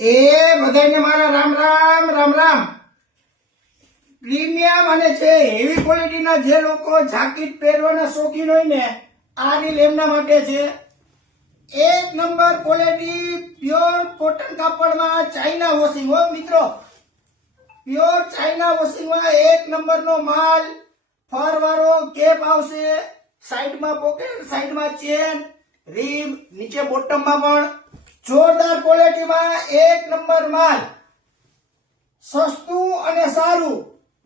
એ બધાને મારા રામ રામ રામ રામ. પ્રીમિયમ અને છે હેવી ક્વોલિટીના જે લોકો જાકીટ પહેરવાના શોખીન હોય ને, આ રીલ એમના માટે છે. એક નંબર ક્વોલિટી પ્યોર કોટન કાપડમાં ચાઇના વોશિંગ હો મિત્રો. પ્યોર ચાઇના વોશિંગમાં એક નંબરનો માલ. ફર વાળો કેપ આવશે, સાઈડમાં પોકેટ, સાઈડમાં ચેન, રીબ, નીચે બોટમમાં પણ જોરદાર ક્વોલિટીમાં એક નંબર માલ. સસ્તું અને સારું.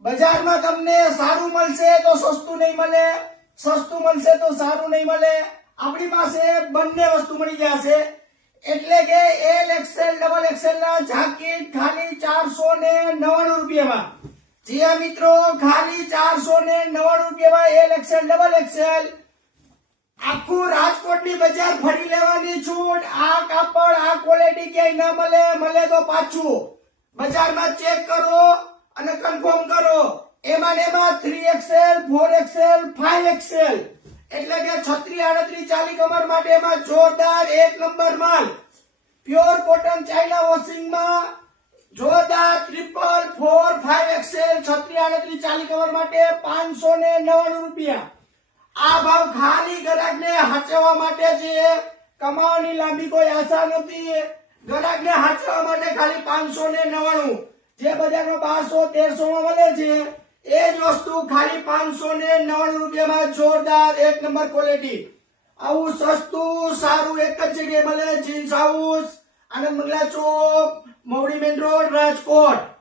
બજારમાં તમને સારું મળશે તો સસ્તું નહીં મળે, સસ્તું મળશે તો સારું નહીં મળે. આપણી પાસે બંને વસ્તુ મળી જશે. એટલે કે એલ એક્સેલ ડબલ એક્સેલ ના જાકીટ ખાલી 499 રૂપિયામાં. જી હા મિત્રો, ખાલી 499 રૂપિયામાં એલ એક્સેલ ડબલ એક્સેલ. આખું રાજકોટની બજાર ફરી લેવાની છૂટ. આ કાપડ આ ક્વોલિટી ક્યાંય ન મળે, મળે તો પાછું બજારમાં ચેક કરો અને કન્ફર્મ કરો. એમાં 3XL 4XL 5XL એટલે કે 36, 38, 40 કમર માટે એમાં જોરદાર એક નંબર માલ. પ્યોર કોટન ચાઇના વોશિંગમાં જોરદાર 4XL 5XL 36, 38, 40 કમર માટે 599 રૂપિયા. આ ભાવ ખાલી ગ્રાહકને હાચવવા માટે છે. કમાવાની લાંબી કોઈ આશા નથી. ગ્રાહકને હાચવવા માટે ખાલી 599. જે બજારમાં 1200, 1300 માં મળે છે એ જ વસ્તુ ખાલી 599 રૂપિયામાં જોરદાર એક નંબર ક્વોલિટી. આવું સસ્તું સારું એક જ જગ્યાએ મળે. જીન્સ હાઉસ, આનંદ મંગલા ચોક, મવડી મેન રોડ, રાજકોટ.